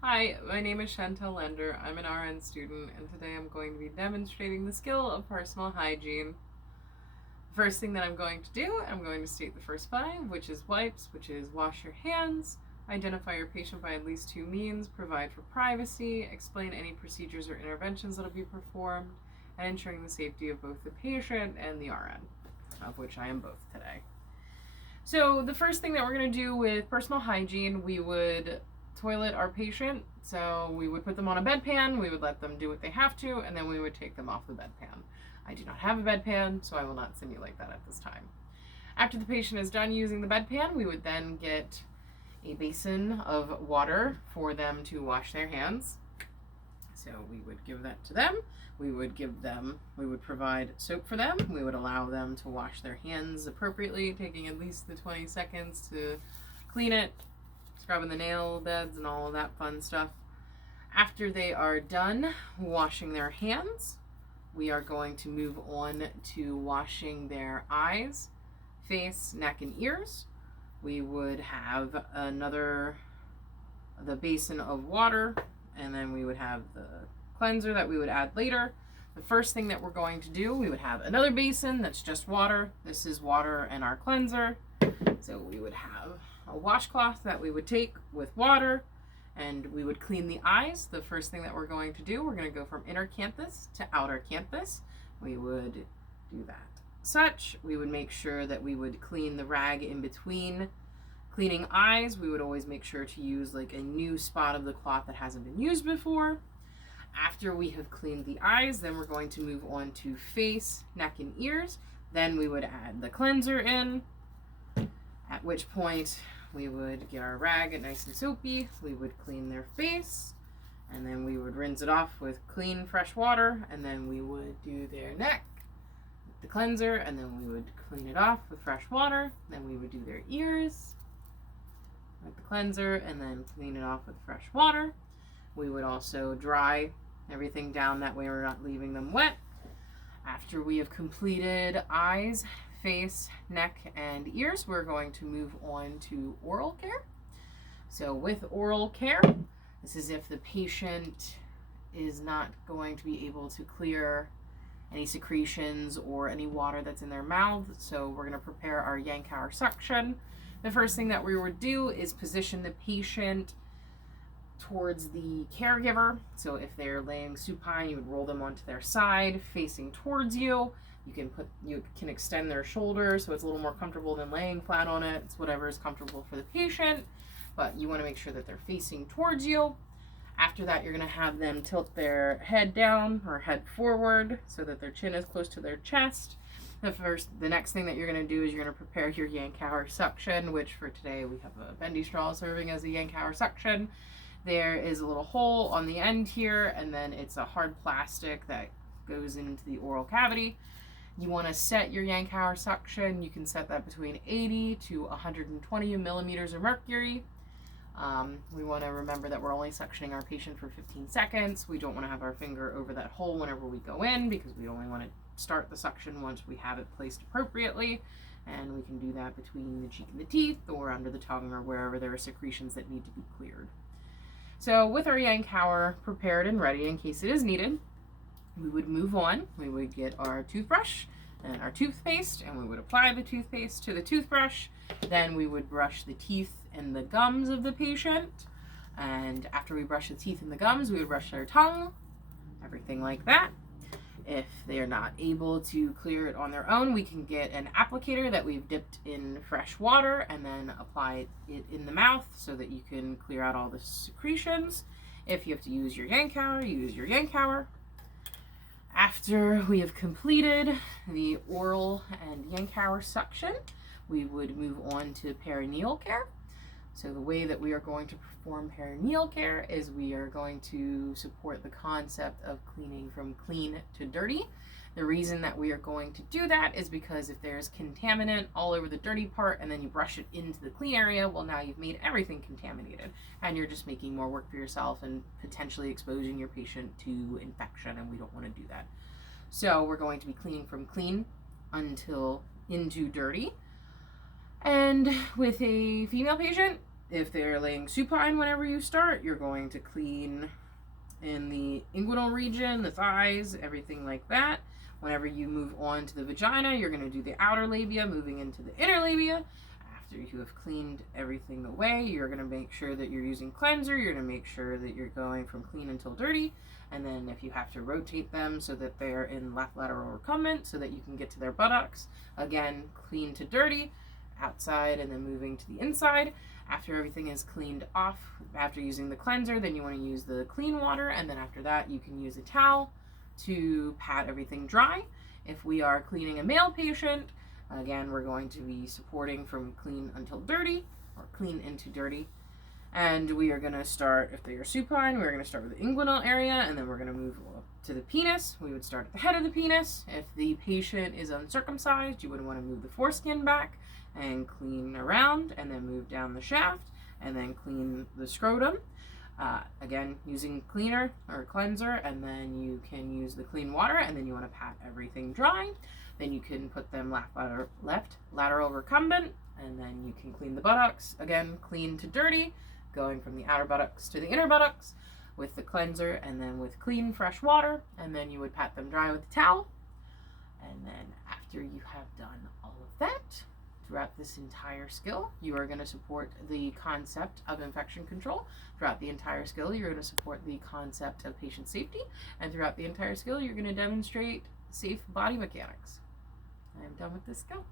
Hi, my name is Chantel Lender. I'm an RN student, and today I'm going to be demonstrating the skill of personal hygiene. The first thing that I'm going to do, I'm going to state the first five, which is wipes, which is wash your hands, identify your patient by at least two means, provide for privacy, explain any procedures or interventions that will be performed, and ensuring the safety of both the patient and the RN, of which I am both today. So the first thing that we're going to do with personal hygiene, we would toilet our patient. So we would put them on a bedpan, we would let them do what they have to, and then we would take them off the bedpan. I do not have a bedpan, so I will not simulate that at this time. After the patient is done using the bedpan, we would then get a basin of water for them to wash their hands. So we would give that to them. We would provide soap for them. We would allow them to wash their hands appropriately, taking at least the 20 seconds to clean it, scrubbing the nail beds and all of that fun stuff. After they are done washing their hands, we are going to move on to washing their eyes, face, neck, and ears. We would have the basin of water, and then we would have the cleanser that we would add later. The first thing that we're going to do, we would have another basin that's just water. This is water and our cleanser. So we would have a washcloth that we would take with water, and we would clean the eyes. The first thing that we're going to do, we're going to go from inner canthus to outer canthus. We would do that. We would make sure that we would clean the rag in between. Cleaning eyes, we would always make sure to use like a new spot of the cloth that hasn't been used before. After we have cleaned the eyes, then we're going to move on to face, neck, and ears. Then we would add the cleanser in, at which point we would get our rag nice and soapy. We would clean their face, and then we would rinse it off with clean, fresh water, and then we would do their neck with the cleanser, and then we would clean it off with fresh water. Then we would do their ears with the cleanser, and then clean it off with fresh water. We would also dry everything down, that way we're not leaving them wet. After we have completed eyes, face, neck, and ears, we're going to move on to oral care. So with oral care, this is if the patient is not going to be able to clear any secretions or any water that's in their mouth. So we're going to prepare our Yankauer suction. The first thing that we would do is position the patient towards the caregiver. So if they're laying supine, you would roll them onto their side, facing towards you. You can extend their shoulders so it's a little more comfortable than laying flat on it. It's whatever is comfortable for the patient, but you want to make sure that they're facing towards you. After that, you're going to have them tilt their head down or head forward so that their chin is close to their chest. The next thing that you're going to do is you're going to prepare your Yankauer suction, which for today we have a bendy straw serving as a Yankauer suction. There is a little hole on the end here, and then it's a hard plastic that goes into the oral cavity. You want to set your Yankauer suction. You can set that between 80 to 120 millimeters of mercury. We want to remember that we're only suctioning our patient for 15 seconds. We don't want to have our finger over that hole whenever we go in, because we only want to start the suction once we have it placed appropriately. And we can do that between the cheek and the teeth, or under the tongue, or wherever there are secretions that need to be cleared. So with our Yankauer prepared and ready in case it is needed, we would move on. We would get our toothbrush and our toothpaste, and we would apply the toothpaste to the toothbrush. Then we would brush the teeth and the gums of the patient. And after we brush the teeth and the gums, we would brush their tongue, everything like that. If they are not able to clear it on their own, we can get an applicator that we've dipped in fresh water and then apply it in the mouth so that you can clear out all the secretions. If you have to use your Yankauer, use your Yankauer. After we have completed the oral and Yankauer suction, we would move on to perineal care. So the way that we are going to perform perineal care is we are going to support the concept of cleaning from clean to dirty. The reason that we are going to do that is because if there's contaminant all over the dirty part and then you brush it into the clean area, well, now you've made everything contaminated and you're just making more work for yourself and potentially exposing your patient to infection, and we don't want to do that. So we're going to be cleaning from clean until into dirty. And with a female patient, If they're laying supine whenever you start, you're going to clean in the inguinal region, the thighs, everything like that. Whenever you move on to the vagina, you're going to do the outer labia, moving into the inner labia. After you have cleaned everything away, you're going to make sure that you're using cleanser. You're going to make sure that you're going from clean until dirty. And then if you have to rotate them so that they're in left lateral recumbent so that you can get to their buttocks, again, clean to dirty, outside and then moving to the inside. After everything is cleaned off, after using the cleanser, then you want to use the clean water, and then after that you can use a towel to pat everything dry. If we are cleaning a male patient, again, we're going to be supporting from clean until dirty, or clean into dirty. And we are going to start, if they are supine, we're going to start with the inguinal area, and then we're going to move up to the penis. We would start at the head of the penis. If the patient is uncircumcised, you would want to move the foreskin back and clean around, and then move down the shaft, and then clean the scrotum. Again, using cleaner or cleanser, and then you can use the clean water, and then you want to pat everything dry. Then you can put them left lateral recumbent, and then you can clean the buttocks. Again, clean to dirty, going from the outer buttocks to the inner buttocks with the cleanser, and then with clean fresh water, and then you would pat them dry with the towel. And then after you have done all of that, throughout this entire skill, you are going to support the concept of infection control. Throughout the entire skill, you're going to support the concept of patient safety. And throughout the entire skill, you're going to demonstrate safe body mechanics. I am done with this skill.